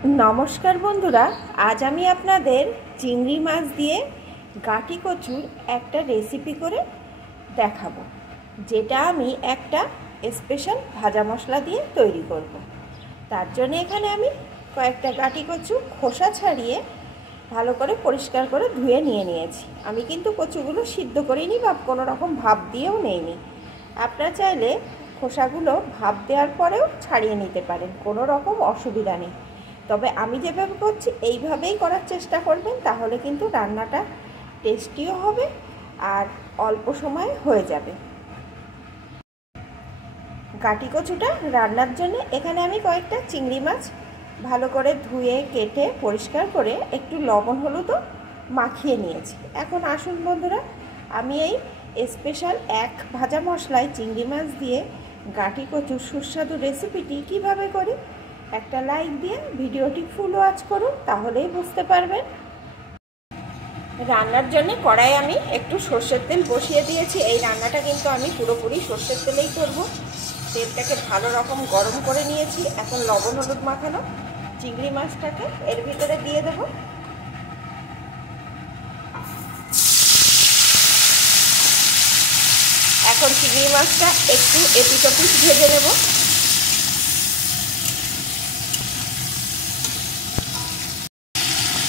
नमस्कार बंधुरा आज आमी आपनादेर चिंगड़ी माछ दिए गाटी कचुर एक रेसिपि करे देखाबो जेटा आमी एकटा स्पेशल भाजा मशला दिए तैरी करब। तार जन्य एखाने आमी कयेकटा गाटी कचु खोसा छाड़िए भालो करे परिष्कार करे धुए निये नियेछि। आमी किन्तु कचुगुलो सिद्ध करिनि बा कोनो रकम भाप दिएओ नेइनि। आपनारा चाइले खोसागुलो भाप देওয়ার পরেও ছাড়িয়ে নিতে পারেন, কোনো রকম অসুবিধা নেই। তবে আমি যেভাবে করছি এইভাবেই করার চেষ্টা করবেন, তাহলে কিন্তু রান্নাটা টেস্টিও হবে আর অল্প সময়ে হয়ে যাবে। গাটি কচুটা রান্নার জন্য এখানে আমি কয়েকটা চিংড়ি মাছ ভালো করে ধুয়ে কেটে পরিষ্কার করে একটু লবণ হলুদও মাখিয়ে নিয়েছি। এখন আসুন বন্ধুরা, আমি এই স্পেশাল এক ভাজা মশলায় চিংড়ি মাছ দিয়ে গাটি কচুর সুস্বাদু রেসিপিটি কিভাবে করি একটা লাইক দিয়ে ভিডিওটি ফুল ওয়াচ করুন, তাহলেই বুঝতে পারবেন। রান্নার জন্য কড়াই আমি একটু সরষের তেল বসিয়ে দিয়েছি। এই রান্নাটা কিন্তু আমি পুরোপুরি সরষের তেলেই করব। তেলটাকে ভালো রকম গরম করে নিয়েছি। এখন লবণ হলুদ মাখানো চিংড়ি মাছটাকে এর ভিতরে দিয়ে দেব। এখন চিংড়ি মাছটা একটু এপিট ওপিট ভেজে নেব।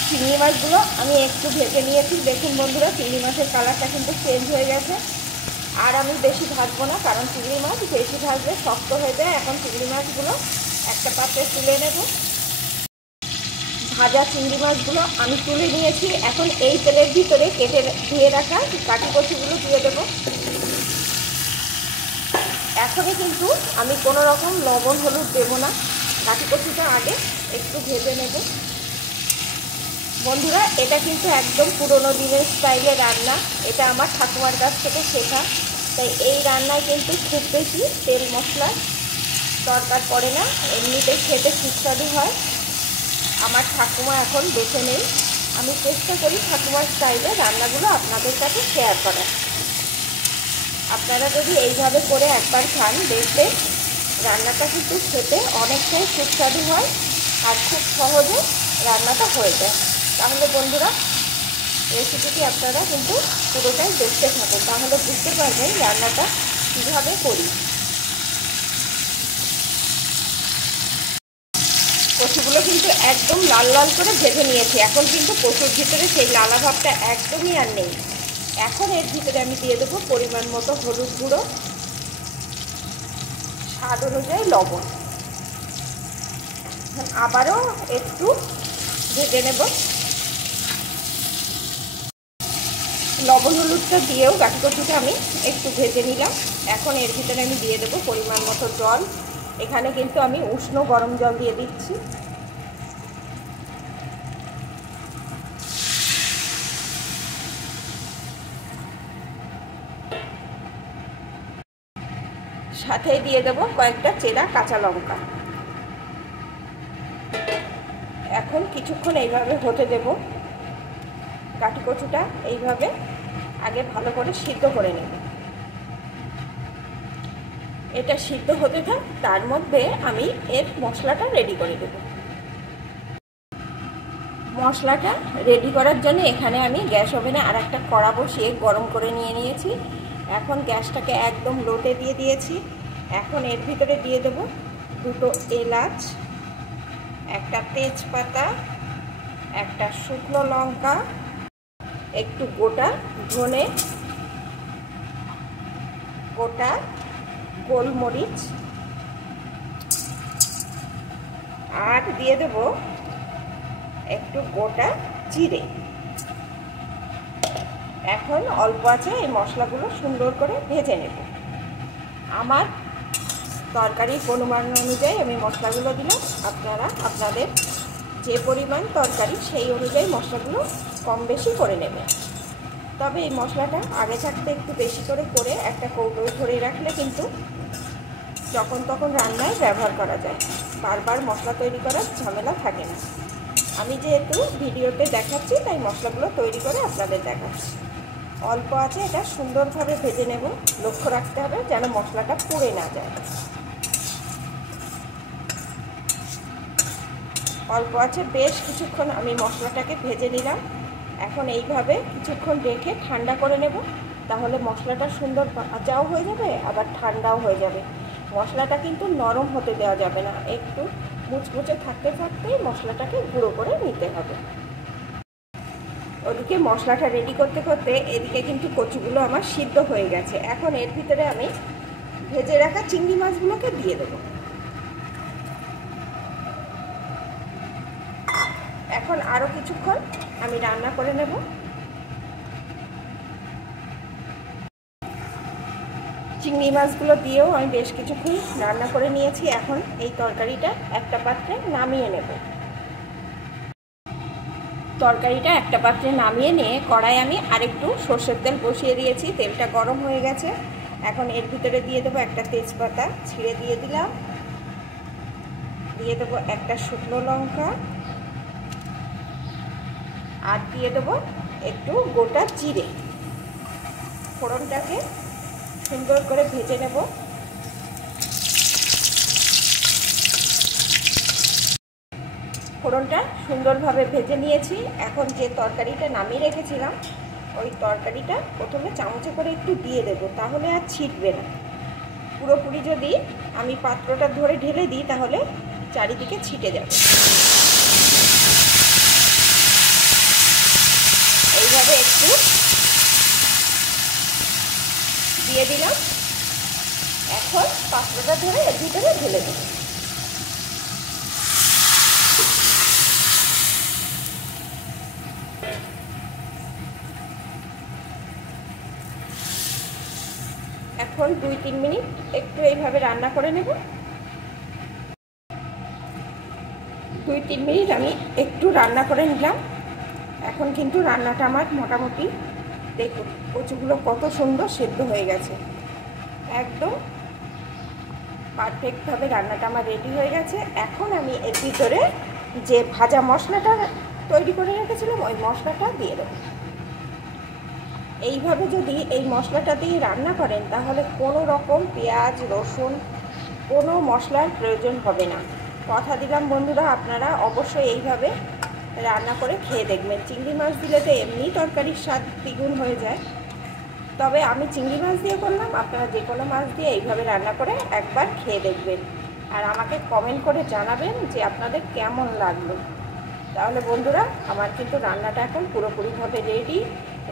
চিংড়ি মাছগুলো আমি একটু ভেজে নিয়েছি। দেখুন বন্ধুরা, চিংড়ি মাছের কালারটা কিন্তু চেঞ্জ হয়ে গেছে। আর আমি বেশি ভাজবো না, কারণ চিংড়ি মাছ বেশি ভাজলে শক্ত হয়ে যায়। এখন চিংড়ি মাছগুলো একটা পাত্রে তুলে নেব। ভাজা চিংড়ি মাছগুলো আমি তুলে নিয়েছি। এখন এই তেলের ভিতরে কেটে ধুয়ে রাখা কাটি কচুগুলো দিয়ে দেবো। এখনই কিন্তু আমি কোনো রকম লবণ হলুদ দেবো না, কাটি কচুটা আগে একটু ভেজে নেব। বন্ধুরা, এটা কিন্তু একদম পুরনো দিনের স্টাইলে রান্না। এটা আমার ঠাকুমার কাছ থেকে শেখা। তাই এই রান্নায় কিন্তু খুব বেশি তেল মশলার দরকার পড়ে না, এমনিতেই খেতে সুস্বাদু হয়। আমার ঠাকুমা এখন বেঁচে নেই। আমি চেষ্টা করি ঠাকুমার স্টাইলে রান্নাগুলো আপনাদের কাছে শেয়ার করার। আপনারা যদি এইভাবে করে একবার খান, দেখবে রান্নাটা কিন্তু খেতে অনেকটাই সুস্বাদু হয় আর খুব সহজে রান্নাটা হয়ে যায়। তাহলে বন্ধুরা, রেসিপিটি আপনারা কিন্তু পুরোটাই দেখতে থাকুন, তাহলে বুঝতে পারবেন রান্নাটা কীভাবে করি। কচুগুলো কিন্তু একদম লাল লাল করে ভেজে নিয়েছি। এখন কিন্তু কচুর ভিতরে সেই লালা ভাবটা একদমই আর নেই। এখন এর ভিতরে আমি দিয়ে দেবো পরিমাণ মতো হলুদ গুঁড়ো, স্বাদ অনুযায়ী লবণ। আবারও একটু ভেজে নেব। লবণ হলুদটা দিয়েও গাটি কচুটা আমি একটু ভেজে নিলাম। এখন এর ভিতরে আমি দিয়ে দেবো পরিমাণ মতো জল। এখানে কিন্তু আমি উষ্ণ গরম জল দিয়ে দিচ্ছি। সাথে দিয়ে দেবো কয়েকটা চেরা কাঁচা লঙ্কা। এখন কিছুক্ষণ এইভাবে হতে দেব। গাটি কচুটা এইভাবে আগে ভালো করে সিদ্ধ করে নেব। এটা সিদ্ধ হতে থাক, তার মধ্যে আমি এর মশলাটা রেডি করে দেব। মশলাটা রেডি করার জন্য এখানে আমি গ্যাস ওভেনে আর একটা কড়া বসিয়ে গরম করে নিয়েছি। এখন গ্যাসটাকে একদম লোতে দিয়ে দিয়েছি। এখন এর ভিতরে দিয়ে দেব দুটো এলাচ, একটা তেজপাতা, একটা শুকনো লঙ্কা, একটু গোটা ধনে, গোটা গোলমরিচ, আর দিয়ে দেব একটু গোটা জিরে। এখন অল্প আছে এই মশলাগুলো সুন্দর করে ভেজে নেব। আমার তরকারির পরিমাণ অনুযায়ী আমি মশলাগুলো দিলাম। আপনারা আপনাদের যে পরিমাণ তরকারি সেই অনুযায়ী মশলাগুলো কম বেশি করে নেবেন। তবে এই মশলাটা আগে থাকতে একটু বেশি করে একটা কৌটোয় ভরে রাখলে কিন্তু যখন তখন রান্নায় ব্যবহার করা যায়। বারবার মশলা তৈরি করার ঝামেলা থাকে না। আমি যেহেতু ভিডিওতে দেখাচ্ছি তাই মশলাগুলো তৈরি করে আপনাদের দেখাচ্ছি। অল্প আছে এটা সুন্দরভাবে ভেজে নেব। লক্ষ্য রাখতে হবে যেন মশলাটা পুড়ে না যায়। অল্প আছে বেশ কিছুক্ষণ আমি মশলাটাকে ভেজে নিলাম। এখন এইভাবে কিছুক্ষণ রেখে ঠান্ডা করে নেব, তাহলে মশলাটা সুন্দর ভাজাও হয়ে যাবে আবার ঠান্ডাও হয়ে যাবে। মশলাটা কিন্তু নরম হতে দেওয়া যাবে না, একটু মুচমুচে থাকতে থাকতেই মশলাটাকে গুঁড়ো করে নিতে হবে। ওদিকে মশলাটা রেডি করতে করতে এদিকে কিন্তু কচুগুলো আমার সিদ্ধ হয়ে গেছে। এখন এর ভিতরে আমি ভেজে রাখা চিংড়ি মাছগুলোকে দিয়ে দেবো। এখন আরও কিছুক্ষণ আমি রান্না করে নেব। চিংড়ি মাছগুলো দিয়েও আমি বেশ কিছুক্ষণ রান্না করে নিয়েছি। এখন এই তরকারিটা একটা পাত্রে নামিয়ে নেব। তরকারিটা একটা পাত্রে নামিয়ে নিয়ে কড়াই আমি আরেকটু সর্ষের তেল বসিয়ে দিয়েছি। তেলটা গরম হয়ে গেছে। এখন এর ভিতরে দিয়ে দেবো একটা তেজপাতা ছিঁড়ে দিয়ে দিলাম, দিয়ে দেবো একটা শুকনো লঙ্কা, আর দিয়ে দেবো একটু গোটা জিরে। ফোড়নটাকে সুন্দর করে ভেজে নেব। ফোড়নটা সুন্দরভাবে ভেজে নিয়েছি। এখন যে তরকারিটা নামিয়ে রেখেছিলাম ওই তরকারিটা প্রথমে চামচে করে একটু দিয়ে দেবো, তাহলে আর ছিটবে না। পুরোপুরি যদি আমি পাত্রটা ধরে ঢেলে দিই তাহলে চারিদিকে ছিটে যাবে। এইভাবে একটু দিয়ে দিলাম। এখন পাত্রটা ধরে এর ভিতরে ঢেলে দেব। এখন 2-3 মিনিট একটু এইভাবে রান্না করে নেব। 2-3 মিনিট আমি একটু রান্না করে নিলাম। এখন কিন্তু রান্নাটা আমার মোটামুটি, দেখুন কচুগুলো কত সুন্দর সেদ্ধ হয়ে গেছে। একদম পারফেক্টভাবে রান্নাটা আমার রেডি হয়ে গেছে। এখন আমি এর ভিতরে যে ভাজা মশলাটা তৈরি করে রেখেছিলাম ওই মশলাটা দিয়ে দেবো। এইভাবে যদি এই মশলাটা দিয়ে রান্না করেন তাহলে কোনো রকম পেঁয়াজ রসুন কোনো মশলার প্রয়োজন হবে না। কথা দিলাম বন্ধুরা, আপনারা অবশ্যই এইভাবে রান্না করে খেয়ে দেখবেন। চিংড়ি মাছ দিলে তো এমনি তরকারির স্বাদ দ্বিগুণ হয়ে যায়, তবে আমি চিংড়ি মাছ দিয়ে করলাম, আপনারা যে কোনো মাছ দিয়ে এইভাবে রান্না করে একবার খেয়ে দেখবেন আর আমাকে কমেন্ট করে জানাবেন যে আপনাদের কেমন লাগলো। তাহলে বন্ধুরা আমার কিন্তু রান্নাটা এখন পুরোপুরিভাবে রেডি।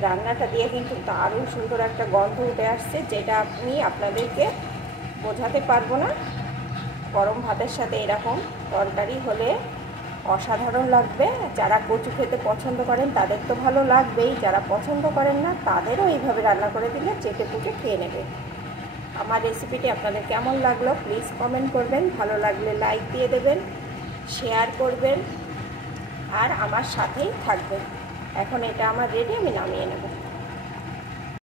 রান্নাটা দিয়ে কিন্তু দারুণ সুন্দর একটা গন্ধ উঠে আসছে, যেটা আমি আপনাদেরকে বোঝাতে পারবো না। গরম ভাতের সাথে এরকম তরকারি হলে অসাধারণ লাগবে। যারা কচু খেতে পছন্দ করেন তাদের তো ভালো লাগবেই, যারা পছন্দ করেন না তাদেরও এইভাবে রান্না করে দিলে চেটে পুটে খেয়ে নেবে। আমার রেসিপিটি আপনাদের কেমন লাগলো প্লিজ কমেন্ট করবেন। ভালো লাগলে লাইক দিয়ে দেবেন, শেয়ার করবেন আর আমার সাথেই থাকবেন। এখন এটা আমার রেডি, আমি নামিয়ে নেব।